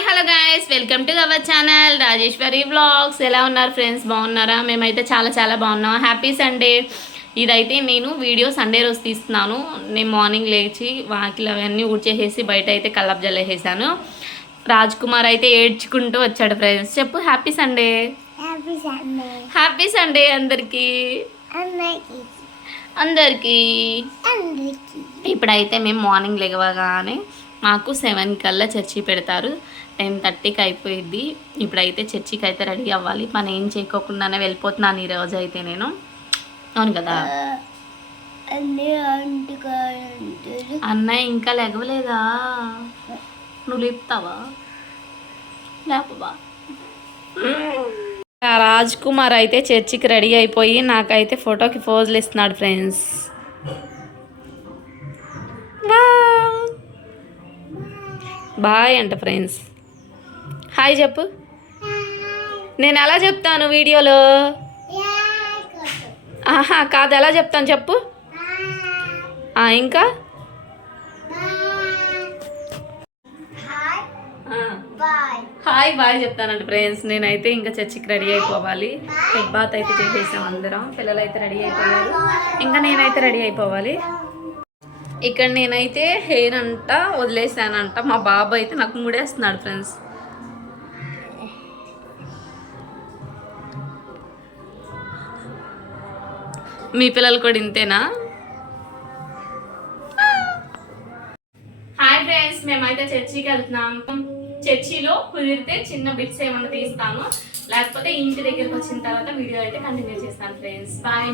Hi hello guys, welcome to our channel Rajeshwari vlogs. ఎలా ఉన్నారు friends? బాగున్నారా? మేమైతే చాలా చాలా బాగున్నాం. Happy Sunday. ఇదైతే నేను వీడియో సండే రోజు తీస్తున్నాను. నేను మార్నింగ్ లేచి వాకిలు అవన్నీ ఊడ్చేసేసి బయట అయితే కల్లాపు జల్లేసేసాను. రాజ్ కుమార్ అయితే ఏడ్చుకుంటూ వచ్చాడు. ఫ్రెండ్స్ చెప్పు హ్యాపీ సండే. హ్యాపీ సండే అందరికీ. అందరికీ ఇప్పుడైతే మేము మార్నింగ్ లేవగానే మాకు 7 కల్లా చర్చి పెడతారు. 10:30కి అయిపోయిద్ది. ఇప్పుడైతే చర్చికి అయితే రెడీ అవ్వాలి. పని ఏం చేయకోకుండానే వెళ్ళిపోతున్నాను ఈరోజు అయితే నేను. అవును కదా అన్నయ్య ఇంకా లేగవలేదా? నువ్వు లేపుతావా? లేపవా? రాజ్ కుమార్ అయితే చర్చికి రెడీ అయిపోయి నాకైతే ఫోటోకి పోజులు ఇస్తున్నాడు ఫ్రెండ్స్. బాయ్ అంట ఫ్రెండ్స్. హాయ్ చెప్పు. నేను ఎలా చెప్తాను వీడియోలో? ఆహా కాదు, ఎలా చెప్తాను చెప్పు. ఇంకా హాయ్ బాయ్ చెప్తానంట ఫ్రెండ్స్. నేనైతే ఇంకా చర్చికి రెడీ అయిపోవాలి. హెడ్ బాత్ అయితే చేసేసాం అందరం. పిల్లలు అయితే రెడీ అయిపోయారు. ఇంకా నేనైతే రెడీ అయిపోవాలి. ఇక్కడ నేనైతే హెయిర్ అంట వదిలేసానంట. మా బాబు అయితే నాకు ముడేస్తున్నాడు ఫ్రెండ్స్. మీ పిల్లలు కూడా ఇంతేనా? హాయ్ ఫ్రెండ్స్, మేమైతే చర్చికి వెళ్తున్నాం. చర్చిలో కుదిరితే చిన్న బిట్స్ ఏమన్నా తీస్తాను, లేకపోతే ఇంటి దగ్గరికి వచ్చిన తర్వాత వీడియో అయితే కంటిన్యూ చేస్తాను ఫ్రెండ్స్. బాయ్.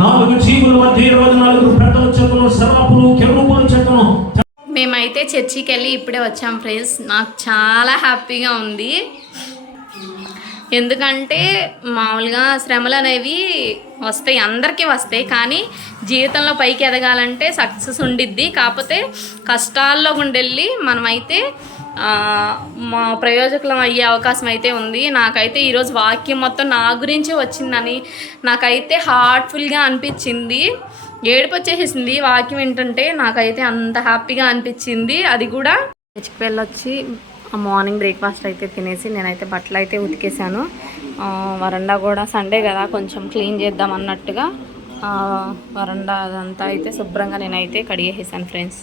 4 జీవుల మధ్య 24 పెద్దల చేతులు సరాపులు కెరూబుల చేతులు. మేమైతే చర్చికి వెళ్ళి ఇప్పుడే వచ్చాం ఫ్రెండ్స్. నాకు చాలా హ్యాపీగా ఉంది. ఎందుకంటే మామూలుగా శ్రమలు అనేవి వస్తాయి, అందరికీ వస్తాయి. కానీ జీవితంలో పైకి ఎదగాలంటే సక్సెస్ ఉండిద్ది. కాకపోతే కష్టాల్లో గుండెళ్ళి మనమైతే మా ప్రయోజకులం అయ్యే అవకాశం అయితే ఉంది. నాకైతే ఈరోజు వాక్యం మొత్తం నా గురించే వచ్చిందని నాకైతే హార్ట్ఫుల్గా అనిపించింది. ఏడుపు వచ్చేసింది వాక్యం ఏంటంటే. నాకైతే అంత హ్యాపీగా అనిపించింది. అది కూడా చర్చికి వెళ్ళొచ్చి మార్నింగ్ బ్రేక్ఫాస్ట్ అయితే తినేసి నేనైతే బట్టలు అయితే ఉతికేసాను. వరండా కూడా సండే కదా కొంచెం క్లీన్ చేద్దాం అన్నట్టుగా వరండా అదంతా అయితే శుభ్రంగా నేనైతే కడిగేసాను ఫ్రెండ్స్.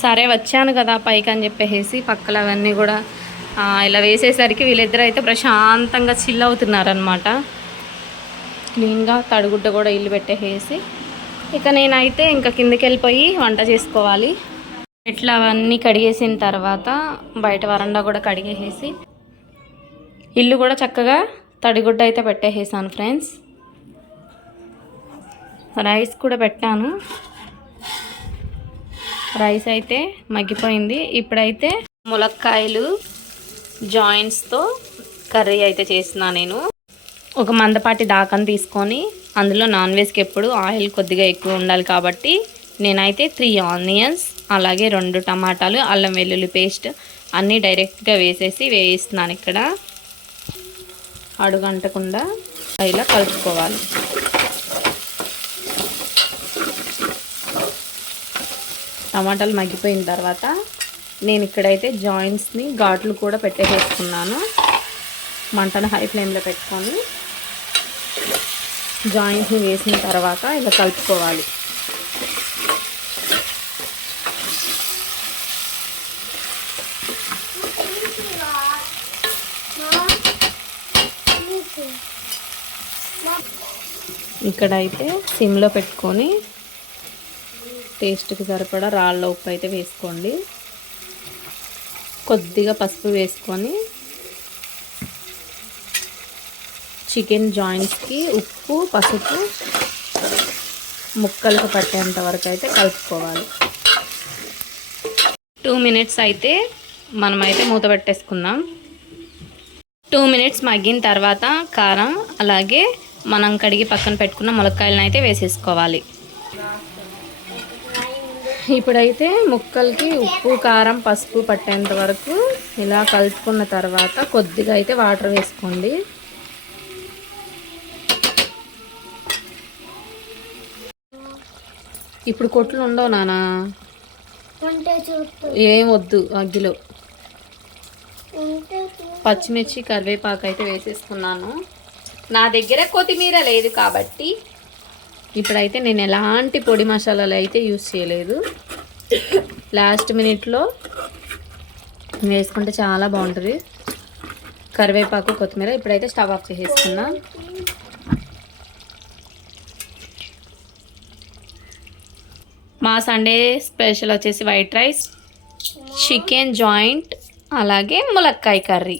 సరే వచ్చాను కదా పైకి అని చెప్పేసి పక్కల అవన్నీ కూడా ఇలా వేసేసరికి వీళ్ళిద్దరూ అయితే ప్రశాంతంగా చిల్ అవుతున్నారనమాట. క్లీన్గా తడిగుడ్డ కూడా ఇల్లు పెట్టేసి ఇక నేనైతే ఇంకా కిందకి వెళ్ళిపోయి వంట చేసుకోవాలి. ఇట్లా అవన్నీ కడిగేసిన తర్వాత బయట వరండా కూడా కడిగేసి ఇల్లు కూడా చక్కగా తడిగుడ్డ అయితే పెట్టేసాను ఫ్రెండ్స్. రైస్ కూడా పెట్టాను. రైస్ అయితే మగ్గిపోయింది. ఇప్పుడైతే ములక్కాయలు జాయింట్స్తో కర్రీ అయితే చేస్తున్నా నేను. ఒక మందపాటి దాకని తీసుకొని అందులో నాన్ వెజ్కి ఎప్పుడు ఆయిల్ కొద్దిగా ఎక్కువ ఉండాలి కాబట్టి నేనైతే 3 ఆనియన్స్ అలాగే 2 టమాటాలు అల్లం వెల్లుల్లి పేస్ట్ అన్నీ డైరెక్ట్గా వేయిస్తున్నాను. ఇక్కడ అడుగంటకుండా ఇలా కలుపుకోవాలి. టమాటాలు మగ్గిపోయిన తర్వాత నేను ఇక్కడైతే జాయింట్స్ని ఘాట్లు కూడా పెట్టేసుకున్నాను. మంటను హై ఫ్లేమ్లో పెట్టుకొని జాయింట్స్ని వేసిన తర్వాత ఇలా కలుపుకోవాలి. ఇక్కడైతే సిమ్లో పెట్టుకొని టేస్ట్కి సరిపడా రాళ్ళ ఉప్పు అయితే వేసుకోండి. కొద్దిగా పసుపు వేసుకొని చికెన్ జాయింట్స్కి ఉప్పు పసుపు ముక్కలకు పట్టేంత వరకు అయితే కలుపుకోవాలి. 2 మినిట్స్ అయితే మనమైతే మూత పెట్టేసుకుందాం. 2 మినిట్స్ మగ్గిన తర్వాత కారం అలాగే మనం కడిగి పక్కన పెట్టుకున్న ములక్కాయలను అయితే వేసేసుకోవాలి. ఇప్పుడైతే ముక్కలకి ఉప్పు కారం పసుపు పట్టేంత వరకు ఇలా కలుపుకున్న తర్వాత కొద్దిగా అయితే వాటర్ వేసుకోండి. ఇప్పుడు కొట్లు ఉండవు నానా, ఏం వద్దు. అగ్గిలో పచ్చిమిర్చి కరివేపాకు అయితే వేసేసుకున్నాను. నా దగ్గర కొత్తిమీర లేదు కాబట్టి ఇప్పుడైతే నేను ఎలాంటి పొడి మసాలాలు అయితే యూస్ చేయలేదు. లాస్ట్ మినిట్లో వేసుకుంటే చాలా బాగుంటుంది కరివేపాకు కొత్తిమీర. ఇప్పుడైతే స్టవ్ ఆఫ్ చేసేసుకున్నా. మా సండే స్పెషల్ వచ్చేసి వైట్ రైస్, చికెన్ జాయింట్, అలాగే ములక్కాయ కర్రీ.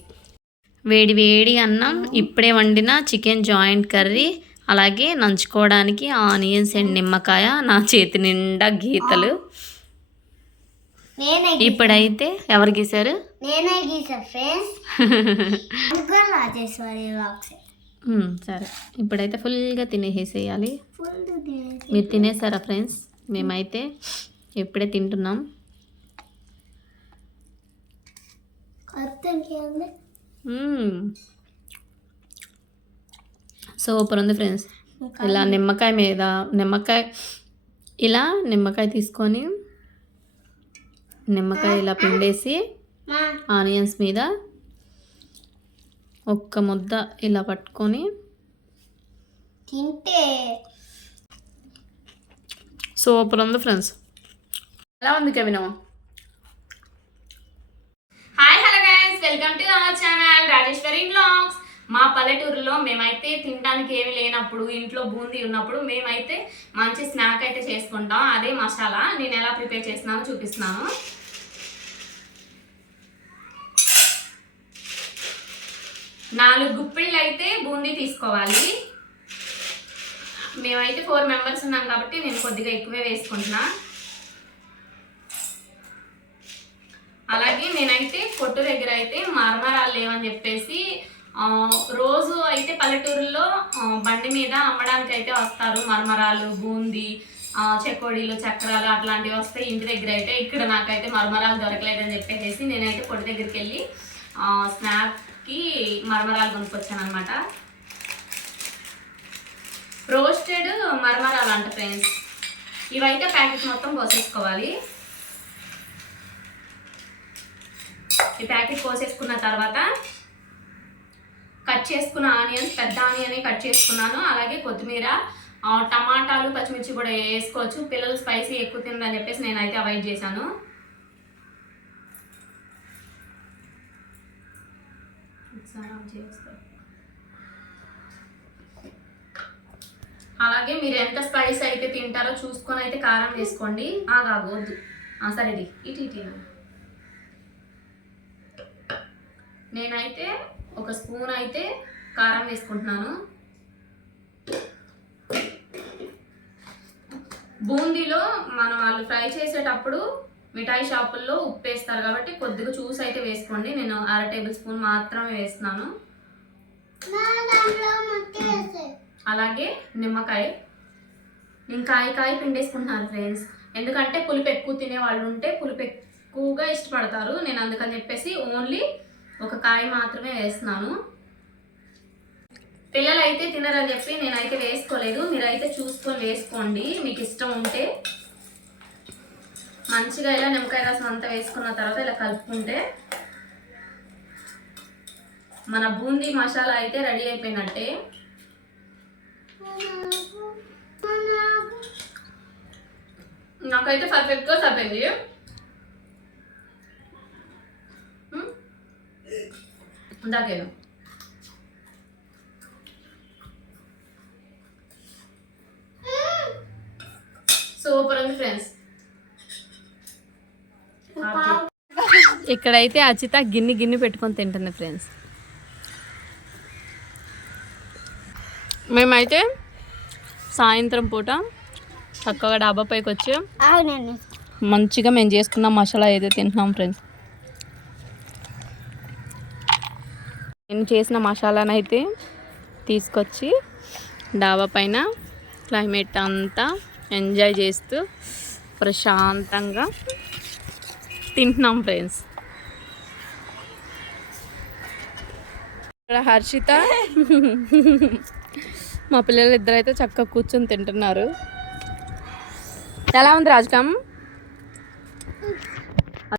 వేడి వేడి అన్నం, ఇప్పుడే వండిన చికెన్ జాయింట్ కర్రీ, అలాగే నంచుకోవడానికి ఆనియన్స్ అండ్ నిమ్మకాయ, నా చేతి నిండా గీతలు. ఇప్పుడైతే ఎవరు గీశారు? సరే, ఇప్పుడైతే ఫుల్గా తినేసేయాలి. మీరు తినేసారా ఫ్రెండ్స్? మేమైతే ఇప్పుడే తింటున్నాం. సూపర్ ఉంది ఫ్రెండ్స్. ఇలా నిమ్మకాయ తీసుకొని నిమ్మకాయ ఇలా పిండేసి ఆనియన్స్ మీద ఒక్క ముద్ద ఇలా పట్టుకొని తింటే సూపర్ ఉంది ఫ్రెండ్స్. ఎలా ఉంది కవిన? Hi hello guys, welcome to our channel Rajeshwari vlogs. మా పల్లెటూరులో మేమైతే తినడానికి ఏమి లేనప్పుడు, ఇంట్లో బూందీ ఉన్నప్పుడు మేమైతే మంచి స్నాక్ అయితే చేసుకుంటాం. అదే మసాలా. నేను ఎలా ప్రిపేర్ చేస్తున్నానో చూపిస్తున్నాను. నాలుగు గుప్పిళ్ళు అయితే బూందీ తీసుకోవాలి. మేమైతే 4 మెంబర్స్ ఉన్నాం కాబట్టి నేను కొద్దిగా ఎక్కువే వేసుకుంటున్నా. అలాగే నేనైతే కొట్టు దగ్గర అయితే మరమరాలు లేవని చెప్పేసి రోజు అయితే పల్లెటూరులో బండి మీద అమ్మడానికి అయితే వస్తారు. మరమరాలు, బూందీ, చెకోడీలు, చక్రాలు అట్లాంటివి వస్తాయి ఇంటి దగ్గర అయితే. ఇక్కడ నాకైతే మరమరాలు దొరకలేదని చెప్పేసి నేనైతే కొట్టు దగ్గరికి వెళ్ళి స్నాక్కి మరమరాలు కొనుక్కొచ్చాను అనమాట. రోస్టెడ్ మరమరాలు అంట ఫ్రెండ్స్. ఇవైతే ప్యాకెట్ మొత్తం పోసేసుకోవాలి. ఈ ప్యాకెట్ పోసేసుకున్న తర్వాత కట్ చేసుకున్న ఆనియన్స్, పెద్ద ఆనియన్ కట్ చేసుకున్నాను. అలాగే కొత్తిమీర, టమాటాలు, పచ్చిమిర్చి కూడా వేసుకోవచ్చు. పిల్లలు స్పైసీ ఎక్కువ తినదని చెప్పేసి నేనైతే అవాయిడ్ చేశాను. అలాగే మీరు ఎంత స్పైస్ అయితే తింటారో చూసుకొని అయితే కారం వేసుకోండి. ఆగవద్దు. సరే, ఇటు నేనైతే 1 స్పూన్ అయితే కారం వేసుకుంటున్నాను. బూందీలో వాళ్ళు ఫ్రై చేసేటప్పుడు మిఠాయి షాపుల్లో ఉప్పు వేస్తారు కాబట్టి కొద్దిగా చూసి అయితే వేసుకోండి. నేను 1/2 టేబుల్ స్పూన్ మాత్రమే వేస్తున్నాను. అలాగే నిమ్మకాయ. నేను కాయ పిండేసుకుంటున్నాను ఫ్రెండ్స్. ఎందుకంటే పులుపు ఎక్కువ తినే వాళ్ళు ఉంటే పులుపు ఎక్కువగా ఇష్టపడతారు. నేను అందుకని చెప్పేసి ఓన్లీ 1 కాయ మాత్రమే వేస్తున్నాను. పిల్లలు అయితే తినరని చెప్పి నేనైతే వేసుకోలేదు. మీరైతే చూసుకొని వేసుకోండి మీకు ఇష్టం ఉంటే. మంచిగా ఇలా నిమ్మకాయ రసం అంతా వేసుకున్న తర్వాత ఇలా కలుపుకుంటే మన బూందీ మసాలా అయితే రెడీ అయిపోయినట్టే. నాకైతే పర్ఫెక్ట్గా సరిపోయింది. ఇందాకేను సూపర్ ఉంది ఫ్రెండ్స్. ఇక్కడైతే అచిత గిన్నె పెట్టుకొని తింటుంది ఫ్రెండ్స్. మేమైతే సాయంత్రం పూట చక్కగా డాబా పైకి వచ్చి మంచిగా మేము చేసుకున్న మసాలా అయితే తింటున్నాం ఫ్రెండ్స్. నేను చేసిన మసాలానైతే తీసుకొచ్చి డాబా పైన క్లైమేట్ అంతా ఎంజాయ్ చేస్తూ ప్రశాంతంగా తింటున్నాం ఫ్రెండ్స్. ఇక్కడ హర్షిత, మా పిల్లలు ఇద్దరైతే చక్కగా కూర్చొని తింటున్నారు. ఎలా ఉంది రాజకం?